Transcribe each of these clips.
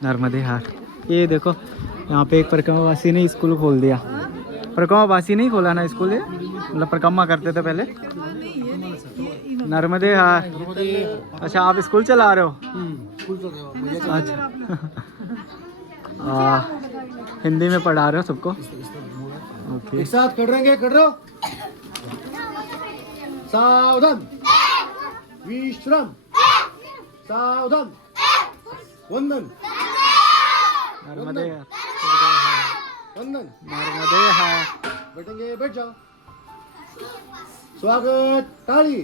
नर्मदे हार। ये देखो यहाँ पे एक परिक्रमावासी ने स्कूल खोल दिया। परिक्रमावासी नहीं खोला ना स्कूल, ये मतलब परिक्रमा करते थे पहले। नर्मदे हार। अच्छा आप स्कूल चला रहे हो? अच्छा हिंदी में पढ़ा रहे हो सबको? ओके। एक साथ कर रहे हो। सावधान, विश्राम, सावधान, वंदन, नर्मदे वंदन। नर्मदे हार। बैठेंगे, बैठ जाओ। स्वागत, ताली।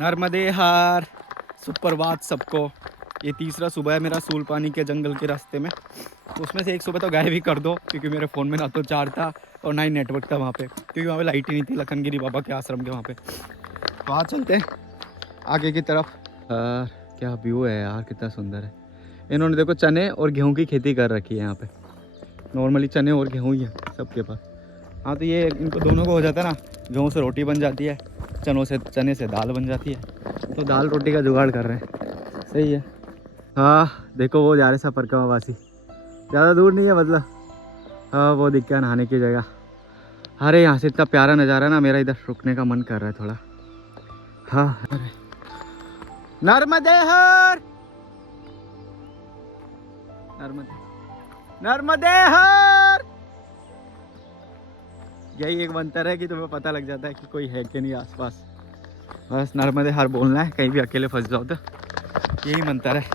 नर्मदे हार। सुप्रभात सबको। ये तीसरा सुबह है मेरा सूलपानी के जंगल के रास्ते में। तो उसमें से एक सुबह तो गायब ही कर दो, क्योंकि मेरे फ़ोन में ना तो चार्ज था और ना ही नेटवर्क था वहाँ पे, क्योंकि वहाँ पे लाइट ही नहीं थी लखनगिरी बाबा के आश्रम के वहाँ पे। तो आज चलते हैं आगे की तरफ। यार क्या व्यू है यार, कितना सुंदर है। इन्होंने देखो चने और गेहूँ की खेती कर रखी है यहाँ पे। नॉर्मली चने और गेहूँ ही है सबके पास। हाँ तो ये इनको दोनों को हो जाता है ना, गेहूँ से रोटी बन जाती है, चने से दाल बन जाती है। तो दाल रोटी का जुगाड़ कर रहे हैं, सही है। हाँ देखो वो जा रहे सब परिक्रमावासी, ज़्यादा दूर नहीं है मतलब। हाँ वो दिख गया नहाने की जगह। अरे यहाँ से इतना प्यारा नज़ारा ना, मेरा इधर रुकने का मन कर रहा है थोड़ा। हाँ अरे नर्मदे हर, नर्मदे हर। यही एक मंत्र है कि तुम्हें पता लग जाता है कि कोई है कि नहीं आसपास। बस नर्मदे हर बोलना है, कहीं भी अकेले फंस जाओ तो यही मंत्र है।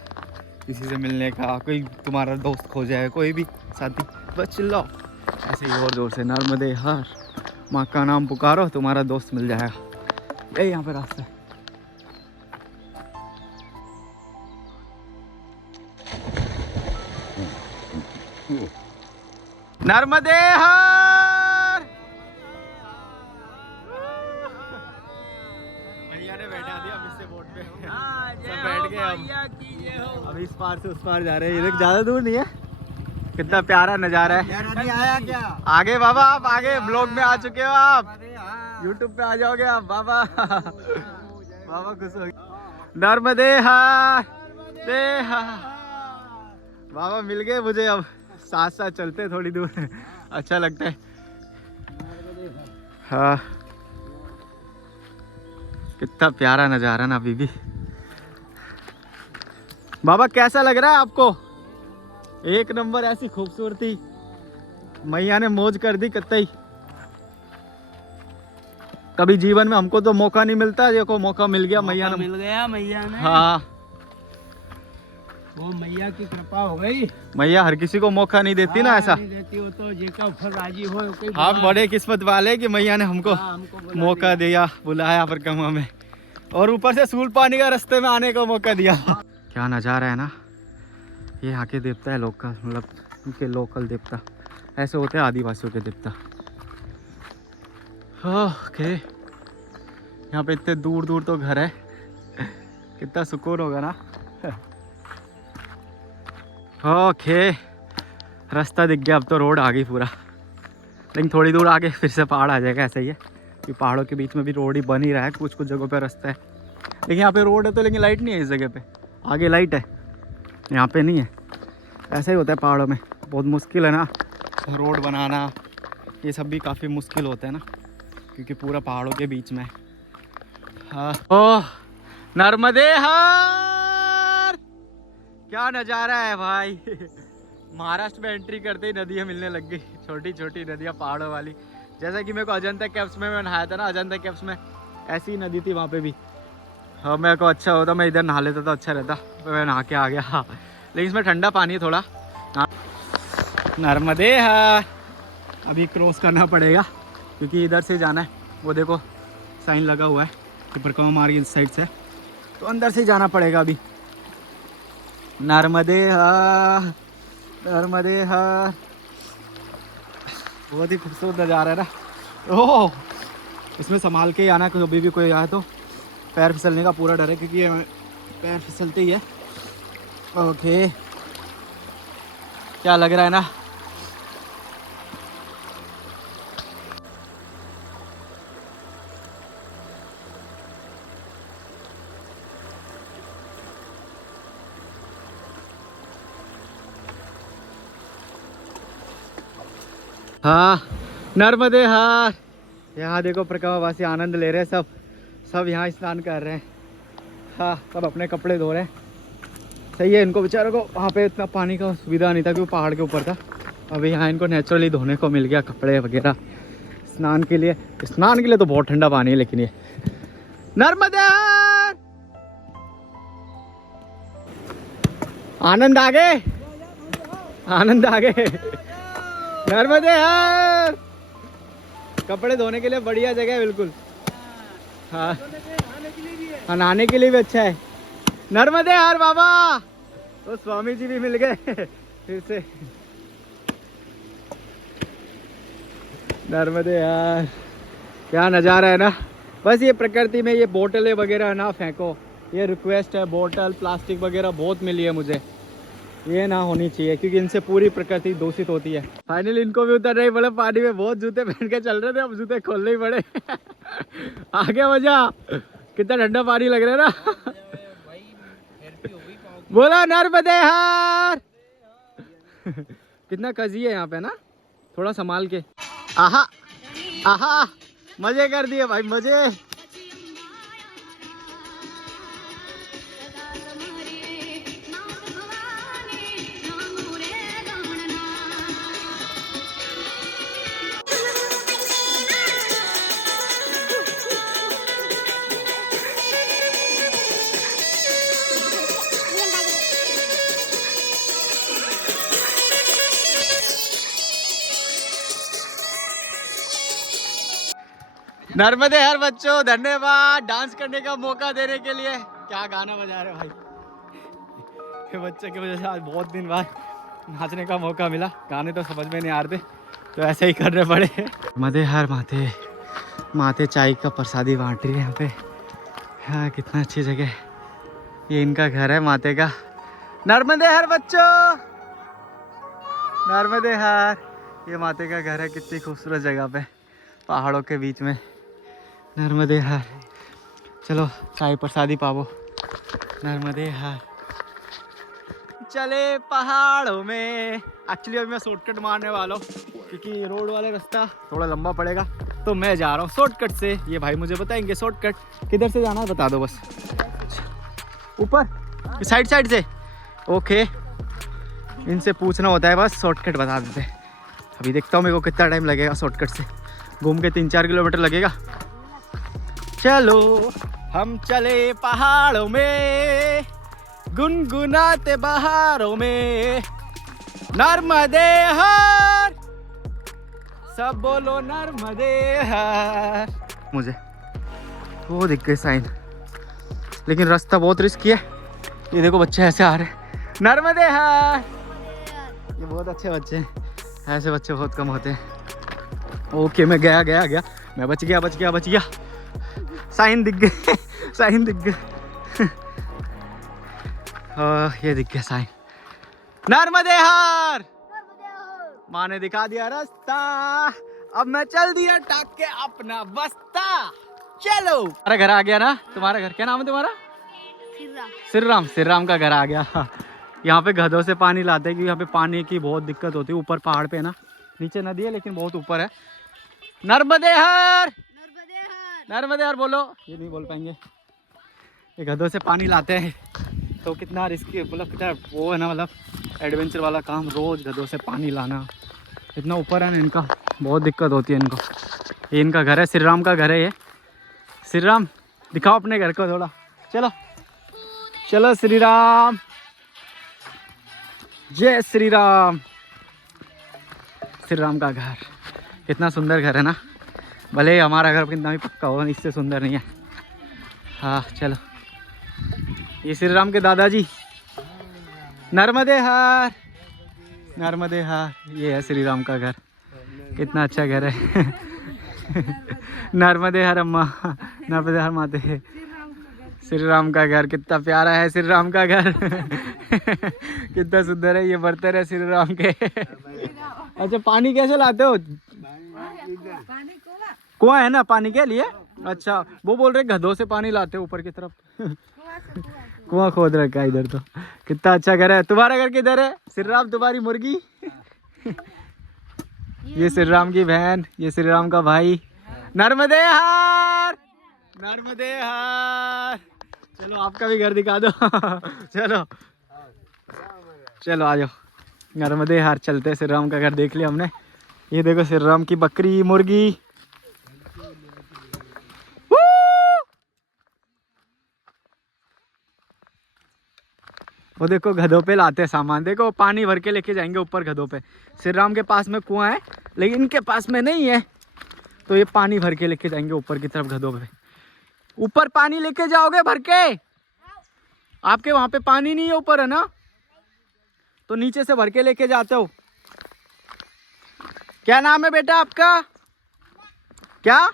किसी से मिलने का, कोई तुम्हारा दोस्त खो जाए, कोई भी साथी, बस चिल्लाओ ऐसे ही और जोर से, नर्मदे हर। माँ का नाम पुकारो, तुम्हारा दोस्त मिल जाएगा। यही यहाँ पे रास्ता है। नर्मदे हर। भैया ने बैठा दिया अब इससे बोट पे, सब बैठ गए। अब इस पार से उस पार जा रहे हैं। ये देख ज्यादा दूर नहीं है, कितना प्यारा नजारा है। आया क्या? आगे बाबा, आप आगे ब्लॉग में आ चुके हो, आप यूट्यूब पे आ जाओगे आप बाबा। बाबा खुश हो गए। नर्मदे हार दे हार। बाबा मिल गए मुझे, अब साथ साथ चलते थोड़ी दूर, अच्छा लगता है। हाँ कितना प्यारा नज़ारा ना अभी भी। बाबा कैसा लग रहा है आपको? एक नंबर, ऐसी खूबसूरती मैया ने मौज कर दी कतई। कभी जीवन में हमको तो मौका नहीं मिलता, देखो मौका मिल गया, मैया ने मिल गया, मैया ने। हाँ वो मैया की कृपा हो गई। मैया हर किसी को मौका नहीं देती ना ऐसा। नहीं देती हो तो जेका ऊपर राजी हो। आप बड़े किस्मत वाले कि मैया ने हमको मौका दिया, बुलाया परिक्रमा में, और ऊपर से सूलपानी का रास्ते में आने का मौका दिया। क्या नज़ारा है ना। ये यहाँ के देवता है लोकल, मतलब इनके लोकल देवता ऐसे होते हैं, आदिवासियों के देवता। ओके यहाँ पे इतने दूर दूर तो घर है, कितना सुकून होगा ना। ओके रास्ता दिख गया, अब तो रोड आ गई पूरा। लेकिन थोड़ी दूर आगे फिर से पहाड़ आ जाएगा, ऐसा ही है कि पहाड़ों के बीच में भी रोड ही बन ही रहा है, कुछ कुछ जगहों पे रास्ता है। लेकिन यहाँ पे रोड है तो, लेकिन लाइट नहीं है इस जगह पे। आगे लाइट है, यहाँ पे नहीं है। ऐसा ही होता है पहाड़ों में, बहुत मुश्किल है ना रोड बनाना, ये सब भी काफ़ी मुश्किल होता है ना, क्योंकि पूरा पहाड़ों के बीच में। हाँ ओह नर्मदे हर, क्या नज़ारा है भाई। महाराष्ट्र में एंट्री करते ही नदियाँ मिलने लग गई, छोटी छोटी नदियाँ पहाड़ों वाली। जैसा कि मेरे को अजंता केव्स में मैं नहाया था ना, अजंता केव्स में ऐसी ही नदी थी वहाँ पे भी। हाँ मेरे को अच्छा होता, मैं इधर नहा लेता तो अच्छा रहता, मैं नहा के आ गया। हाँ लेकिन इसमें ठंडा पानी है थोड़ा। नर्मदे हर। अभी क्रॉस करना पड़ेगा क्योंकि इधर से जाना है। वो देखो साइन लगा हुआ है कि परिक्रमा मार्ग इस साइड से, तो अंदर से जाना पड़ेगा अभी। नर्मदे हर, नर्मदे हर। बहुत ही खूबसूरत नज़ारा है ना। ओह इसमें संभाल के ही आना, कभी भी कोई आए तो पैर फिसलने का पूरा डर है, क्योंकि ये पैर फिसलते ही है। ओके क्या लग रहा है ना। हाँ नर्मदे हार। यहाँ देखो परिक्रमावासी आनंद ले रहे हैं, सब यहाँ स्नान कर रहे हैं। हाँ सब अपने कपड़े धो रहे हैं। सही है, इनको बेचारों को वहाँ पे इतना पानी का सुविधा नहीं था क्योंकि पहाड़ के ऊपर था। अभी यहाँ इनको नेचुरली धोने को मिल गया कपड़े वगैरह। स्नान के लिए तो बहुत ठंडा पानी है, लेकिन ये नर्मदे हार। आनंद आ गए, आनंद आ गए। नर्मदे हार कपड़े धोने के लिए बढ़िया जगह है बिल्कुल। हाँ नहाने के लिए भी अच्छा है। नर्मदे हार बाबा। तो स्वामी जी भी मिल गए फिर से। नर्मदे यार क्या नज़ारा है ना। बस ये प्रकृति में ये बोतलें वगैरह ना फेंको, ये रिक्वेस्ट है। बोतल प्लास्टिक वगैरह बहुत मिली है मुझे, ये ना होनी चाहिए क्योंकि इनसे पूरी प्रकृति दूषित होती है। फाइनली इनको भी उतर नहीं पड़े पानी में। बहुत जूते पहन के चल रहे थे, अब जूते खोलने ही पड़े। आगे मजा, कितना ठंडा पानी लग रहा है ना। बोला नर्मदे हार। कितना कजी है यहाँ पे ना, थोड़ा संभाल के। आहा आहा मजे कर दिए भाई, मजे। नर्मदे हर बच्चों धन्यवाद डांस करने का मौका देने के लिए। क्या गाना बजा रहे भाई। ये बच्चे की वजह से आज बहुत दिन बाद नाचने का मौका मिला। गाने तो समझ में नहीं आ रहे थे तो ऐसे ही करने पड़े। नर्मदे हर माते चाय का प्रसादी बांट रही है यहाँ पे। हाँ कितना अच्छी जगह है। ये इनका घर है माते का। नर्मदे हर बच्चों, नर्मदे हर। ये माते का घर है, कितनी खूबसूरत जगह पे पहाड़ों के बीच में। नर्मदे हार। चलो चाय प्रसादी पावो। नर्मदे हार। चले पहाड़ों में। एक्चुअली अभी मैं शॉर्टकट मारने वाला हूँ क्योंकि रोड वाले रास्ता थोड़ा लंबा पड़ेगा, तो मैं जा रहा हूँ शॉर्टकट से। ये भाई मुझे बताएंगे शॉर्टकट किधर से जाना है, बता दो बस। ऊपर साइड से। ओके इनसे पूछना होता है बस, शॉर्टकट बता देते। अभी देखता हूँ मेरे को कितना टाइम लगेगा शॉर्टकट से। घूम के 3-4 किलोमीटर लगेगा। चलो हम चले पहाड़ों में, गुनगुनाते बहारों में। नर्मदे हार, सब बोलो नर्मदे हार। मुझे वो दिख गए साइन, लेकिन रास्ता बहुत रिस्की है। ये देखो बच्चे ऐसे आ रहे हैं। नर्मदे हार। ये बहुत अच्छे बच्चे हैं, ऐसे बच्चे बहुत कम होते हैं। ओके मैं गया मैं बच गया। साइन दिख गए साइन दिख गए। ये दिख गया साइन। नर्मदे हार। माँ ने दिखा दिया रास्ता, अब मैं चल दिया टाक के अपना बस्ता। चलो हमारा घर आ गया ना। तुम्हारा घर क्या नाम है तुम्हारा? सिर्राम का घर आ गया। यहाँ पे गधों से पानी लाते हैं क्योंकि यहाँ पे पानी की बहुत दिक्कत होती है। ऊपर पहाड़ पे है ना, नीचे नदी है लेकिन बहुत ऊपर है। नर्मदे हार, नर्मदे हार बोलो। ये नहीं बोल पाएंगे। ये गधों से पानी लाते हैं तो कितना रिस्की, मतलब कितना वो है ना, मतलब एडवेंचर वाला काम। रोज़ गधों से पानी लाना, इतना ऊपर है ना, इनका बहुत दिक्कत होती है इनको। ये इनका घर है, श्रीराम का घर है ये। श्रीराम दिखाओ अपने घर को थोड़ा। चलो श्रीराम, जय श्रीराम। श्रीराम का घर कितना सुंदर घर है ना। भले हमारा घर कितना भी पक्का हो, इससे सुंदर नहीं है। हाँ चलो, ये श्रीराम के दादाजी। नर्मदे हार, नर्मदे हार। ये है श्रीराम का घर, कितना अच्छा घर है। नर्मदे हर अम्मा, नर्मदे हर माते। श्रीराम का घर कितना प्यारा है। श्रीराम का घर कितना सुंदर है। ये बर्तन है श्रीराम के। अच्छा पानी कैसे लाते हो? कुआं है ना पानी के लिए? अच्छा वो बोल रहे गधों से पानी लाते हो ऊपर की तरफ। कुआं खोद रखा है इधर। तो कितना अच्छा घर है। तुम्हारा घर किधर है श्रीराम? तुम्हारी मुर्गी। ये श्री राम की बहन, ये श्री राम का भाई। नर्मदे हार, नर्मदे हार। चलो आपका भी घर दिखा दो। चलो चलो आ जाओ, नर्मदे हार चलते हैं। श्री राम का घर देख लिया हमने। ये देखो श्री राम की बकरी मुर्गी। वो देखो गधों पे लाते हैं सामान, देखो पानी भर के लेके जाएंगे ऊपर गधों पे। श्री राम के पास में कुआं है लेकिन इनके पास में नहीं है, तो ये पानी भर के लेके जाएंगे ऊपर की तरफ गधों पे। ऊपर पानी लेके जाओगे भर के? आपके वहां पे पानी नहीं है ऊपर, है ना? तो नीचे से भर के लेके जाते हो। क्या नाम है बेटा आपका? क्या?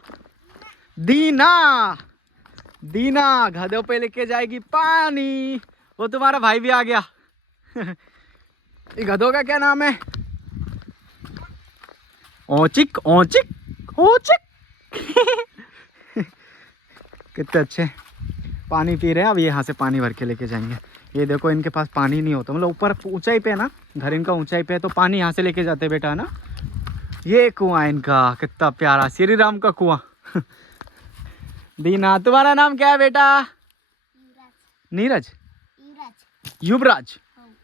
दीना। दीना गधों पे लेके जाएगी पानी। वो तुम्हारा भाई भी आ गया। ये गधों का क्या नाम है? ओचिक ओचिक ओचिक। कितने अच्छे पानी पी रहे हैं। अब यहाँ से पानी भर के लेके जाएंगे। ये देखो इनके पास पानी नहीं होता, मतलब ऊपर ऊंचाई पे है ना, घर इनका ऊंचाई पे है, तो पानी यहाँ से लेके जाते हैं बेटा, है ना। ये कुआं इनका कितना प्यारा, श्री राम का कुआं। दीना तुम्हारा नाम क्या है बेटा? नीरज, युवराज।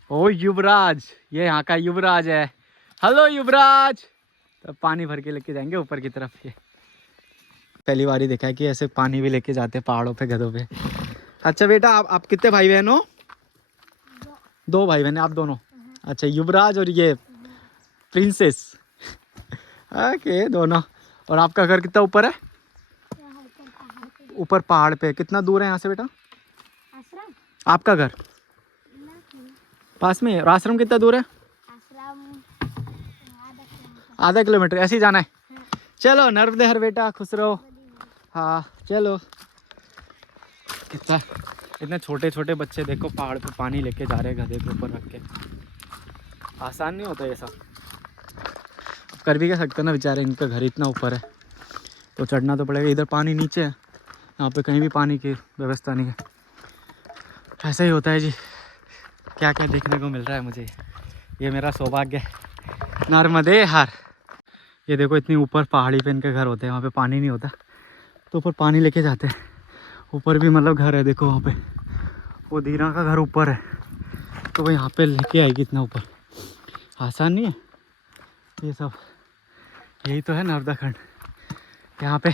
ओ युवराज, ये यहाँ का युवराज है। हेलो युवराज। तो पानी भर के लेके जाएंगे ऊपर की तरफ। ये पहली बार ही देखा है कि ऐसे पानी भी लेके जाते हैं पहाड़ों पे गधों पे। अच्छा बेटा आप कितने भाई बहन हो? दो भाई बहन, आप दोनों? अच्छा, युवराज और ये प्रिंसेस। ओके दोनों। और आपका घर कितना ऊपर है? ऊपर पहाड़ पे। कितना दूर है यहाँ से बेटा आपका घर? पास में है। और आश्रम कितना दूर है? आधा किलोमीटर। ऐसे ही जाना है? चलो नर्मदे हर बेटा, खुश रहो। हाँ चलो। कितना इतने छोटे छोटे बच्चे देखो पहाड़ पे पानी लेके जा रहे हैं गधे के ऊपर रख के। आसान नहीं होता ये सब। कर भी क्या सकते ना बेचारे, इनका घर इतना ऊपर है तो चढ़ना तो पड़ेगा। इधर पानी नीचे है, यहाँ पे कहीं भी पानी की व्यवस्था नहीं है। ऐसा ही होता है जी, क्या क्या देखने को मिल रहा है मुझे। ये मेरा सौभाग्य है। नर्मदे हर। ये देखो इतनी ऊपर पहाड़ी पे इनके घर होते हैं, वहाँ पे पानी नहीं होता तो ऊपर पानी लेके जाते हैं। ऊपर भी मतलब घर है, देखो वहाँ पे वो दीना का घर ऊपर है, तो वो यहाँ पे लेके आएगी इतना ऊपर। आसान नहीं है ये सब। यही तो है नर्मदा खंड। यहाँ पे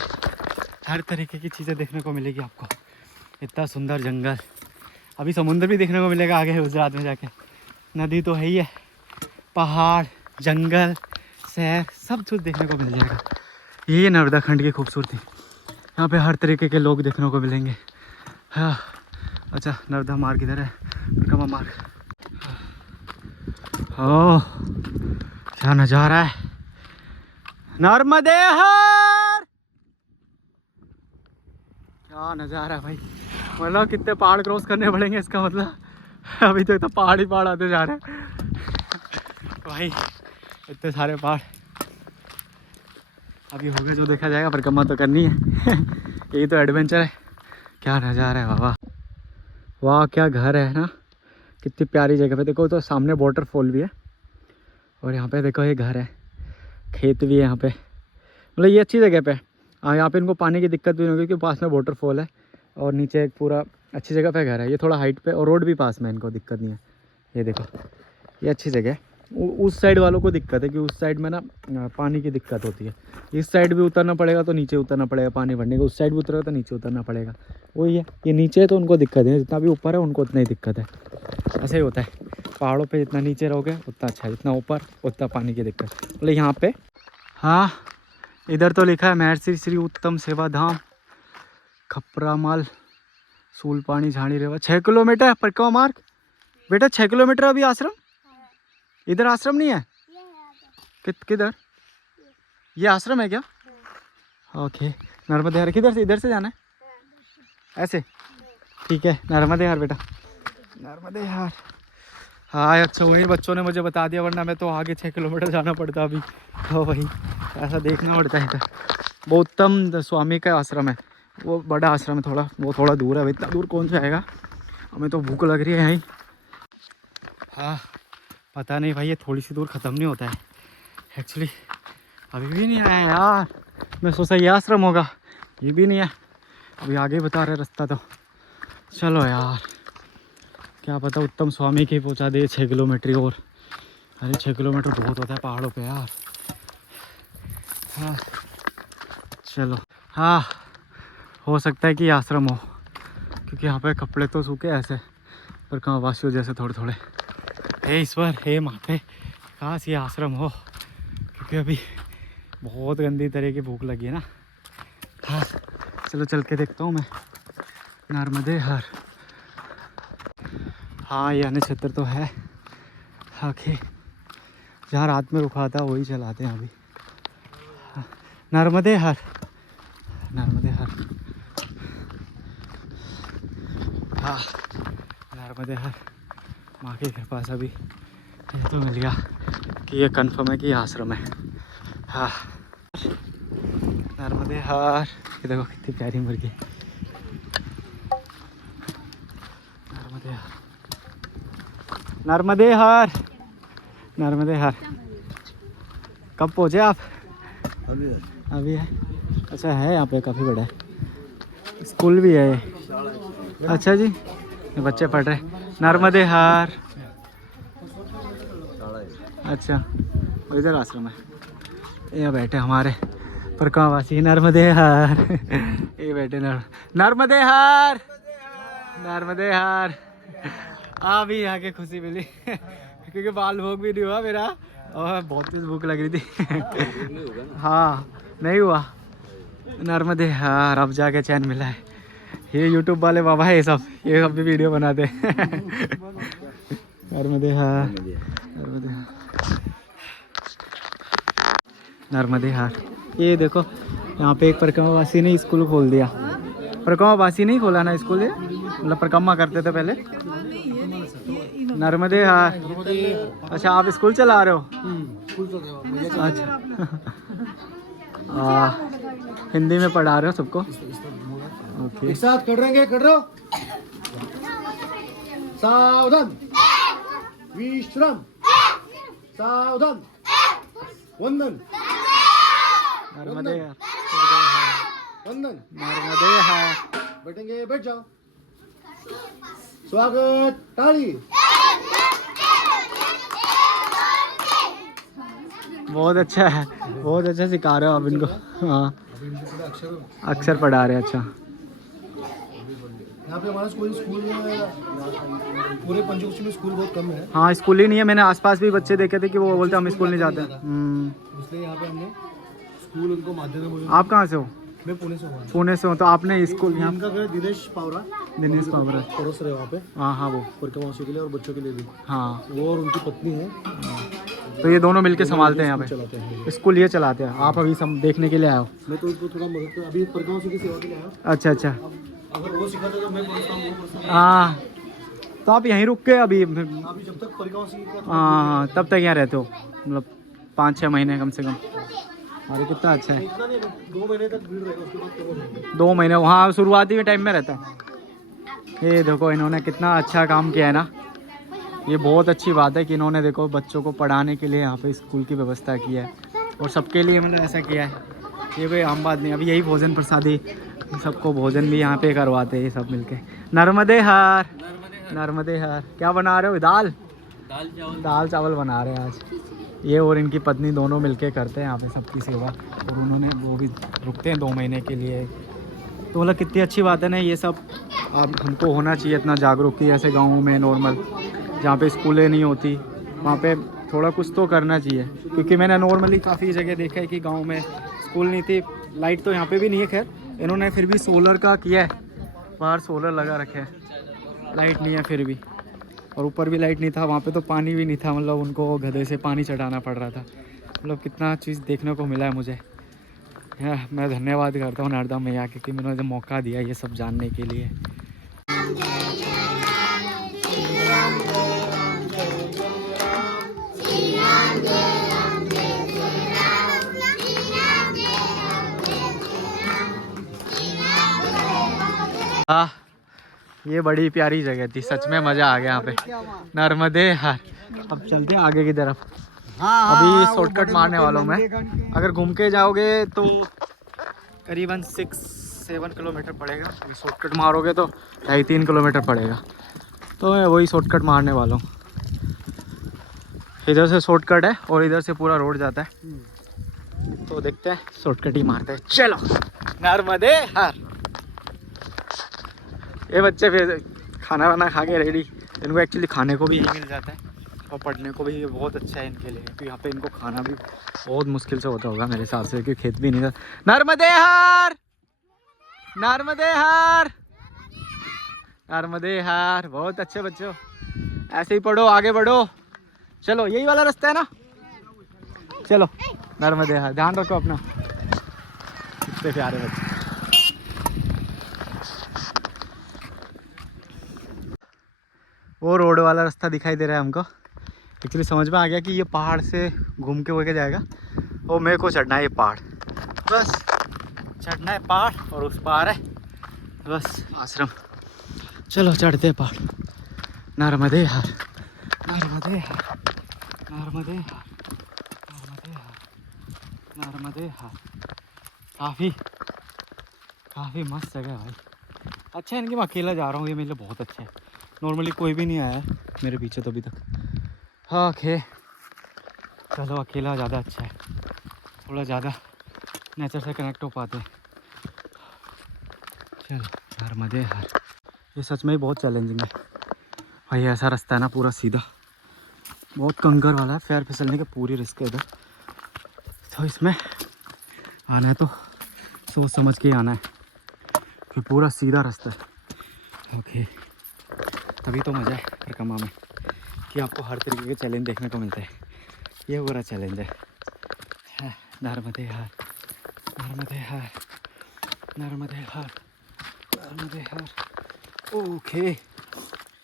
हर तरीके की चीज़ें देखने को मिलेगी आपको। इतना सुंदर जंगल, अभी समुद्र भी देखने को मिलेगा आगे गुजरात में जाके। नदी तो है ही है, पहाड़, जंगल, शहर, सब कुछ देखने को मिल जाएगा। ये नर्मदा खंड की खूबसूरती। यहाँ पे हर तरीके के लोग देखने को मिलेंगे। हाँ अच्छा, नर्मदा मार्ग इधर है, परिक्रमा मार्ग। ओह क्या नज़ारा है। नर्मदे हर, क्या नज़ारा है भाई। मतलब कितने पहाड़ क्रॉस करने पड़ेंगे इसका मतलब। अभी तक तो पहाड़ ही पहाड़ आते जा रहे हैं भाई, इतने सारे पहाड़। अभी हो गया जो देखा जाएगा, परिक्रमा तो करनी है। यही तो एडवेंचर है। क्या नज़ारा है बाबा, वाह क्या घर है ना, कितनी प्यारी जगह पे। देखो तो सामने वाटरफॉल भी है और यहाँ पे देखो ये घर है, खेत भी है यहाँ पे। मतलब ये अच्छी जगह पे। यहाँ पे इनको पानी की दिक्कत भी नहीं होगी क्योंकि पास में वाटरफॉल है और नीचे एक पूरा अच्छी जगह पे घर है। ये थोड़ा हाइट पे और रोड भी पास में, इनको दिक्कत नहीं है। ये देखो ये अच्छी जगह है। उस साइड वालों को दिक्कत है कि उस साइड में ना पानी की दिक्कत होती है। इस साइड भी उतरना पड़ेगा तो नीचे उतरना पड़ेगा पानी भरने का, उस साइड भी उतरेगा तो नीचे उतरना पड़ेगा। वही है, ये नीचे है तो उनको दिक्कत है, जितना भी ऊपर है उनको उतना ही दिक्कत है। ऐसे ही होता है पहाड़ों पे, जितना नीचे रहोगे उतना अच्छा है, जितना ऊपर उतना पानी की दिक्कत। मतलब यहाँ पे हाँ इधर तो लिखा है महर्षि श्री उत्तम सेवा धाम खपरामाल सूलपानी झाड़ी रेवा। 6 किलोमीटर परिक्रमा मार्ग बेटा, 6 किलोमीटर। अभी आश्रम इधर आश्रम नहीं है? किधर? ये आश्रम है क्या? ओके। नर्मदे हर किधर से? इधर से जाना है ऐसे? ठीक है नर्मदे हर बेटा, नर्मदे हर। हाँ अच्छा, वही बच्चों ने मुझे बता दिया, वरना मैं तो आगे 6 किलोमीटर जाना पड़ता अभी। तो वही ऐसा देखना पड़ता है। इधर वो उत्तम स्वामी का आश्रम है, वो बड़ा आश्रम है थोड़ा, वो थोड़ा दूर है। इतना दूर कौन जाएगा, हमें तो भूख लग रही है यहीं। हाँ पता नहीं भाई, ये थोड़ी सी दूर ख़त्म नहीं होता है एक्चुअली। अभी भी नहीं आया यार। मैं सोचा ये आश्रम होगा, ये भी नहीं है। अभी आगे बता रहे रास्ता तो। चलो यार, क्या पता उत्तम स्वामी के पहुंचा दे 6 किलोमीटर और। अरे 6 किलोमीटर बहुत होता है पहाड़ों पे यार। हाँ चलो, हाँ हो सकता है कि आश्रम हो, क्योंकि यहाँ पे कपड़े तो सूखे ऐसे, पर कहाँ वासियों जैसे थोड़े थोड़े। हे ईश्वर, हे माते, काश ये आश्रम हो, क्योंकि अभी बहुत गंदी तरह की भूख लगी है ना। हाँ चलो चल के देखता हूँ मैं। नर्मदे हर, हाँ ये नक्षत्र तो है। आखिर जहाँ रात में रुका था वही चलाते हैं अभी। हाँ, नर्मदे हर, नर्मदे हर, हाँ नर्मदे हर। माँ की कृपा से अभी ये तो मिल गया कि ये कंफर्म है कि ये आश्रम है। हाँ नर्मदे हर। ये देखो कितनी प्यारी मुर्गी। नर्मदे हर, नर्मदे हर, नर्मदे हर। कब पहुँचे आप? अभी है। अच्छा है यहाँ पे काफ़ी बड़ा है, स्कूल भी है ये। अच्छा जी, ये बच्चे पढ़ रहे। नर्मदे हर, अच्छा इधर आश्रम है। ये बैठे हमारे परकावासी नर्मदे हर। ये बैठे नर्मदे हर, नर्मदे हर। अभी यहाँ के खुशी मिली क्योंकि बाल भोग भी नहीं हुआ मेरा और बहुत तेज भूख लग रही थी। हाँ नहीं हुआ। नर्मदे हर, अब जाके चैन मिला है। ये यूट्यूब वाले बाबा है, ये सब भी वीडियो बनाते हैं। नर्मदे हर, नर्मदे हर, नर्मदे हर। ये देखो यहाँ पे एक परिक्रमावासी ने स्कूल खोल दिया। परिक्रमावासी नहीं खोला ना स्कूल, ये मतलब परिक्रमा करते थे पहले। नर्मदे हर। अच्छा आप स्कूल चला रहे हो? अच्छा हिंदी में पढ़ा रहे हो सबको? ओके। एक साथ कर रहे कर रहे हो। सावधान, विश्राम, सावधान, वंदन, नर्मदे हर, वंदन। नर्मदे हर। बैठेंगे, बैठ जाओ। स्वागत, ताली। बहुत अच्छा है, बहुत अच्छा सिखा रहे हो आप इनको। हाँ अक्षर पढ़ा रहे हैं। अच्छा यहाँ पे हमारा स्कूल पूरे पंचकुला में स्कूल बहुत कम है। हाँ स्कूल ही नहीं है। मैंने आसपास भी बच्चे देखे थे कि वो बोलते हम स्कूल नहीं जाते। इसलिए यहाँ पे हमने स्कूल उनको माध्यम में। आप कहाँ से हो? मैं पुणे से हूँ। पुणे से हो तो आपने स्कूल यहाँ? इनका घर दिनेश पावरा, दिनेश पावरा पड़ोस रहे वहाँ पे। हाँ हाँ वो परिक्रमावासियों के लिए और बच्चों के लिए भी। हाँ वो और उनकी पत्नी है, तो ये दोनों मिलके संभालते हैं यहाँ चलाते हैं पे स्कूल, ये चलाते हैं। आप अभी सब देखने के लिए आए हो? मैं तो उनको थोड़ा मदद कर, अभी परिक्रमावासियों की सेवा के लिए आया हूँ। अच्छा अच्छा। अगर वो सिखाते तो मैं पढ़ता हूँ। हाँ तो आप यहीं रुक के अभी? अभी जब तक परिक्रमावासी का हाँ तब तक यहाँ रहते हो, मतलब 5-6 महीने कम से कम। अरे कितना अच्छा है। इतना नहीं, 2 महीने तक भीड़ रहेगा, उसके बाद कम हो जाएगा। 2 महीने वहाँ शुरुआती के टाइम में रहता है। ये देखो इन्होंने कितना अच्छा काम किया है ना। ये बहुत अच्छी बात है कि इन्होंने देखो बच्चों को पढ़ाने के लिए यहाँ पे स्कूल की व्यवस्था की है और सबके लिए मैंने ऐसा किया है। ये कोई आम बात नहीं। अभी यही भोजन प्रसादी, सबको भोजन भी यहाँ पे करवाते हैं ये सब मिलके। नर्मदे हर, नर्मदे हर। क्या बना रहे हो? दाल चावल बना रहे हैं आज। ये और इनकी पत्नी दोनों मिलके करते हैं यहाँ पे सबकी सेवा, और उन्होंने वो भी रुकते हैं 2 महीने के लिए। तो मतलब कितनी अच्छी बात है ना ये सब। अब हमको होना चाहिए इतना जागरूक कि ऐसे गाँव में नॉर्मल जहाँ पे स्कूलें नहीं होती वहाँ पे थोड़ा कुछ तो करना चाहिए। क्योंकि मैंने नॉर्मली काफ़ी जगह देखा है कि गांव में स्कूल नहीं थी, लाइट तो यहाँ पे भी नहीं है खैर, इन्होंने फिर भी सोलर का किया है, बाहर सोलर लगा रखे है, लाइट नहीं है फिर भी, और ऊपर भी लाइट नहीं था, वहाँ पे तो पानी भी नहीं था, मतलब उनको गधे से पानी चढ़ाना पड़ रहा था। मतलब कितना चीज़ देखने को मिला है मुझे। मैं धन्यवाद करता हूँ नारदा मैया के कि मैंने मौका दिया ये सब जानने के लिए। ये बड़ी प्यारी जगह थी सच में, मज़ा आ गया यहाँ पे। नर्मदे हर। अब चलते हैं आगे की तरफ। हाँ अभी वो शॉर्टकट बड़े मारने मोटे वाला हूँ मैं। नंगे करके। अगर घूम के जाओगे तो करीबन 6-7 किलोमीटर पड़ेगा, अगर शॉर्टकट मारोगे तो 2.5-3 किलोमीटर पड़ेगा। तो मैं वही शॉर्टकट मारने वाला हूँ। इधर से शॉर्टकट है और इधर से पूरा रोड जाता है, तो देखते हैं शॉर्टकट ही मारते हैं। चलो नर्मदे हर। ये बच्चे फिर खाना वाना खा के रेडी, इनको एक्चुअली खाने को भी यही मिल जाता है और पढ़ने को भी ये बहुत अच्छा है इनके लिए, क्योंकि यहाँ पे इनको खाना भी बहुत मुश्किल से होता होगा मेरे हिसाब से, क्योंकि खेत भी नहीं था। नर्मदे हर, नर्मदे हर, नर्मदे हर। बहुत अच्छे बच्चों, ऐसे ही पढ़ो, आगे बढ़ो। चलो यही वाला रास्ता है ना, चलो नर्मदे हर। ध्यान रखो अपना। कितने प्यारे बच्चे। वो रोड वाला रास्ता दिखाई दे रहा है हमको। एक्चुअली समझ में आ गया कि ये पहाड़ से घूम के होके जाएगा और मेरे को चढ़ना है ये पहाड़। बस चढ़ना है पहाड़ और उस पार है बस आश्रम। चलो चढ़ते हैं पहाड़। नर्मदे हर, नर्मदे हर, नर्मदे हर, नर्मदे हर, नर्मदे हर। काफ़ी मस्त जगह है भाई। अच्छा है इनकी, मैं अकेला जा रहा हूँ, ये मेरे लिए बहुत अच्छा है। नॉर्मली कोई भी नहीं आया है मेरे पीछे तो अभी तक। हाँ ओके, चलो अकेला ज़्यादा अच्छा है, थोड़ा ज़्यादा नेचर से कनेक्ट हो पाते हैं। चलो नर्मदे हर। ये सच में ही बहुत चैलेंजिंग है भाई। ऐसा रास्ता है ना पूरा सीधा, बहुत कंकर वाला है, पैर फिसलने के पूरी रिस्क है इधर। तो इसमें आना है तो सोच समझ के ही आना है, कि पूरा सीधा रास्ता है। ओके, तभी तो मज़ा है परिक्रमा में, कि आपको हर तरीके के चैलेंज देखने को मिलते हैं। ये पूरा चैलेंज है। नर्मदे हर, नर्मदे हर, नर्मदे हर, नर्मदे हर। ओके,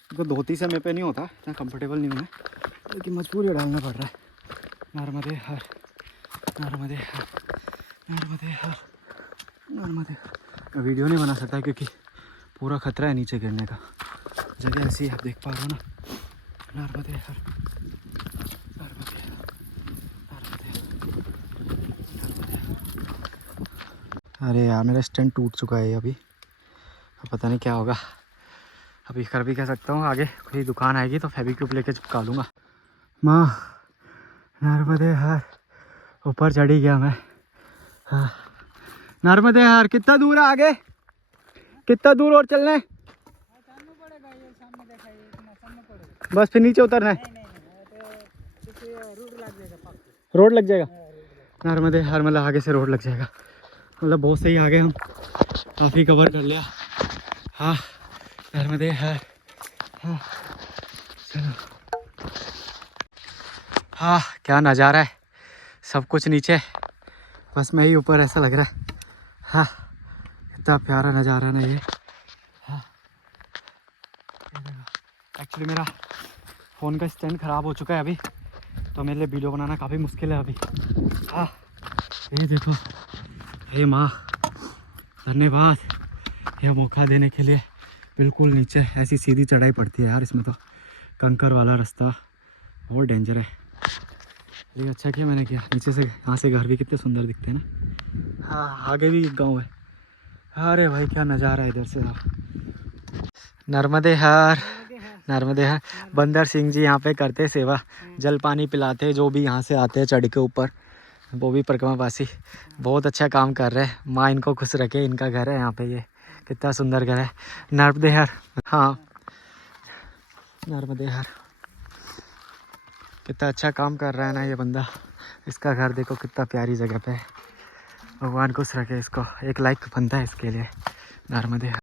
तो धोती से मेरे पे नहीं होता, इतना कंफर्टेबल नहीं हूँ मैं, लेकिन मजबूरी डालना पड़ रहा है। नर्मदे हर, नर्मदे हर, नर्मदे हर, नर्मदे हर। वीडियो नहीं बना सकता क्योंकि पूरा खतरा है नीचे गिरने का। जगह ऐसी आप देख पा रहे हो ना। नर्मदे हर, नर्मदे हर, नर्मदे हर, नर्मदे हर। अरे यार मेरा स्टैंड टूट चुका है अभी, अब पता नहीं क्या होगा। अभी कर भी कह सकता हूँ, आगे कोई दुकान आएगी तो फेविक्विक लेके चिपका लूँगा। माँ नर्मदे हर, ऊपर चढ़ी गया मैं। हाँ नर्मदे हर। कितना दूर है आगे, कितना दूर और चलना है? बस फिर नीचे उतरना है? रोड लग जाएगा नर्मदे हर, मतलब आगे से रोड लग जाएगा। मतलब बहुत सही, आगे हम काफ़ी कवर कर लिया। हाँ नर्मदे हर। हाँ चलो। हाँ क्या नज़ारा है, सब कुछ नीचे, बस मैं ही ऊपर, ऐसा लग रहा है। हाँ इतना प्यारा नज़ारा ना ये। हाँ एक्चुअली मेरा फ़ोन का स्टैंड ख़राब हो चुका है अभी, तो मेरे लिए वीडियो बनाना काफ़ी मुश्किल है अभी। हाँ ये देखो, हे माँ धन्यवाद यह मौका देने के लिए। बिल्कुल नीचे ऐसी सीधी चढ़ाई पड़ती है यार इसमें, तो कंकर वाला रास्ता बहुत डेंजर है। ये अच्छा किया मैंने किया, नीचे से यहाँ से घर भी कितने सुंदर दिखते हैं ना। हाँ आगे भी एक गाँव है। अरे भाई क्या नज़ारा है इधर से। नर्मदे हर, नर्मदे हर। बंदर सिंह जी यहाँ पे करते सेवा, जल पानी पिलाते जो भी यहाँ से आते हैं चढ़ के ऊपर, वो भी परिक्रमावासी बहुत अच्छा काम कर रहे हैं। माँ इनको खुश रखे, इनका घर है यहाँ पे, ये कितना सुंदर घर है। नर्मदे हर। हाँ नर्मदे हर, कितना अच्छा काम कर रहा है ना ये बंदा। इसका घर देखो कितना प्यारी जगह पे है। भगवान खुश रखे इसको, एक लाइक बनता है इसके लिए। नर्मदे हर।